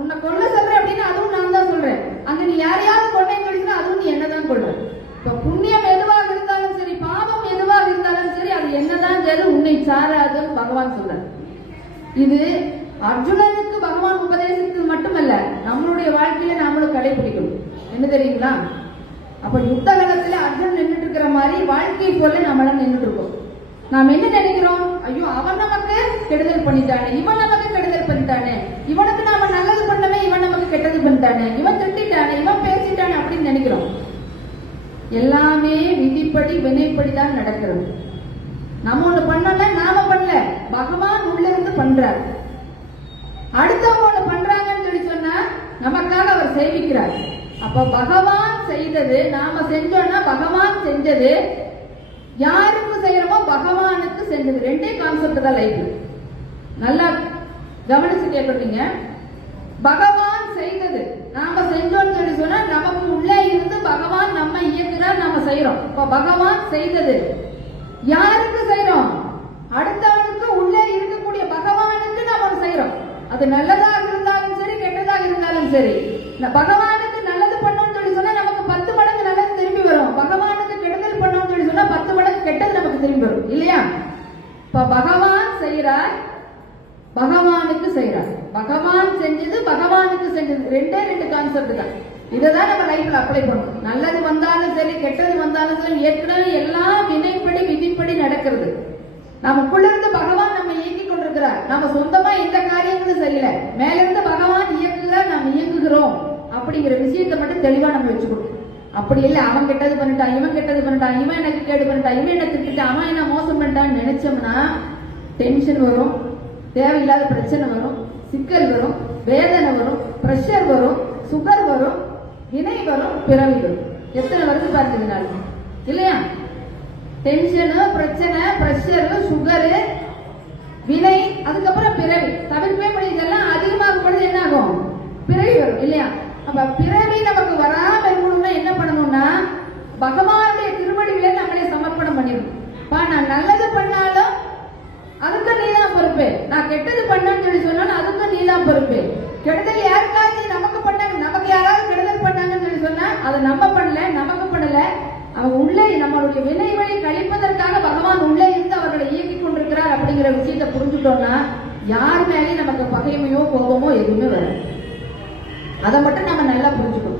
உன்னை கொல்ல சொல்றேன் அப்படின்னா அதுவும் நான் தான் சொல்றேன். அங்க நீ யாரையாவது கொண்டேன்னு சொல்லிச்சுன்னா அதுவும் நீ என்னதான் கொள்ற இப்ப புண்ணியம் எதுவாக இருந்தாலும் சரி பாவம் எதுவாக இருந்தாலும் சரி அது என்னதான் சரி உன்னை சாராதுன்னு பகவான் சொல்ற இது அர்ஜுனனுக்கு பகவான் உபதேசித்தது மட்டுமல்ல நம்மளுடைய வாழ்க்கையில நாமளும் கடைபிடிக்கணும். என்ன தெரியுங்களா? அப்ப யுத்த காலத்துல அர்ஜுன் நின்றுட்டு இருக்கிற மாதிரி வாழ்க்கை போல நம்மளாம் நின்றுட்டு இருக்கோம். நாம் என்ன நினைக்கிறோம்? ஐயோ அவன் நமக்கு கெடுதல் பண்ணிட்டானே இவன் நமக்கு கெடுதல் பண்ணிட்டானே இவனுக்கு நாம நல்லது பண்ணவே இவன் நமக்கு கெட்டது பண்ணிட்டானே இவன் திட்டானே இவன் பேசிட்டானே அப்படின்னு நினைக்கிறோம். எல்லாமே விதிப்படி வினைப்படி தான் நடக்கிறது நம்ம ஒண்ணு பண்ணல நாம பண்ணல. பகவான் உள்ள இருந்து பண்றார். அடுத்தவங்க ஒண்ணு பண்றாங்கன்னு சொல்லி சொன்னா நமக்காக அவர் சேவிக்கிறார். அப்ப பகவான் செய்தது நாம செஞ்சோம்னா பகவான் செஞ்சது. யாருக்கு செய்யறோமோ பகவானுக்கு செஞ்சது. ரெண்டே கான்செப்ட் தான் லைஃப் நல்லா கவனிச்சு கேட்கறீங்க பகவான் நாம செஞ்சோம்னு சொல்லி சொன்னா நமக்கு உள்ளே இருந்து பகவான் நம்ம இயக்குறார் நாம செய்யறோம் இப்ப பகவான் செய்தது. யாருக்கு செய்யறோம் அடுத்தவனுக்கு உள்ளே இருக்கக்கூடிய பகவானுக்கு நாம செய்யறோம் அது நல்லதாக இருந்தாலும் சரி கெட்டதாக இருந்தாலும் சரி. இந்த பகவானுக்கு நல்லது பண்ணோம்னு சொல்லி சொன்னா நமக்கு பத்து மடங்கு நல்லது திரும்பி வரும். பகவானுக்கு கெடுதல் பண்ணோம்னு சொல்லி சொன்னா பத்து மடங்கு கெட்டது நமக்கு திரும்பி வரும். இல்லையா? இப்ப பகவான் செய்யறார் பகவானுக்கு செய்யறார் செஞ்சது பகவானுக்கு செஞ்சது. ரெண்டே ரெண்டு கான்செப்ட் தான். இதைதான் நம்ம லைஃப்ல அப்ளை பண்ணணும். நல்லது வந்தாலும் சரி கெட்டது வந்தாலும் சரி ஏற்கனவே எல்லாம் வினைப்படி விதிப்படி நடக்கிறது. நமக்குள்ள இருந்து பகவான் நம்ம இயங்கி கொண்டிருக்கிறார். நம்ம சொந்தமா எந்த காரியங்களும் செய்யல. மேல இருந்து பகவான் இயக்குகிறார் நாம் இயங்குகிறோம் அப்படிங்கிற விஷயத்தை மட்டும் தெளிவா நம்ம வச்சுக்கணும். அப்படி இல்லை அவன் கெட்டது பண்ணிட்டான் இவன் கெட்டது பண்ணிட்டான் இவன் எனக்கு கேடு பண்ணிட்டான் இவன் என்ன திட்டான் அவன் என்ன மோசம் பண்ணிட்டான்னு நினைச்சோம்னா டென்ஷன் வரும். தேவையில்லாத பிரச்சனை வரும். சிக்கல் வரும் வேதனை வரும் பிரஷர் வரும் சுகர் வரும் வினை வரும் பிறவி வரும். எத்தனை வருது பார்த்தீங்கனாலும் இல்லையா? டென்ஷனு பிரச்சனை பிரஷரு சுகரு வினை அதுக்கப்புறம் பிறவி. தவிர்க்கவே முடியும் இதெல்லாம் அதிகமாகும் பொழுது என்ன ஆகும்? பிறவி வரும் இல்லையா? அப்ப பிறவி நமக்கு வராம இருக்கணும்னா என்ன பண்ணணும்னா பகவானுடைய திருவடிகளை நம்மளே சமர்ப்பணம் பண்ணிடணும். பா நான் நல்லது பண்ணாலும் அதுக்கு நீதான் பொறுப்பு. நான் கெட்டது பண்ணேன்னு சொல்லி சொன்னாலும் அதுக்கும் நீதான் பொறுப்பு. கெடுதல் யாருக்காச்சும் நமக்கு பண்ணாங்க நமக்கு யாராவது கெடுதல் பண்ணாங்கன்னு சொல்லி சொன்னா அதை நம்ம பண்ணல நமக்கு பண்ணல. அவங்க உள்ளே நம்மளுடைய வினை வழி கழிப்பதற்காக பகவான் உள்ளே இருந்து அவர்களை இயக்கி கொண்டிருக்கிறார் அப்படிங்கிற விஷயத்தை புரிஞ்சுட்டோம்னா யார் மேலேயும் நமக்கு பகைமையோ கோபமோ எதுவுமே வராது. அதை மட்டும் நம்ம நல்லா புரிஞ்சுக்கணும்.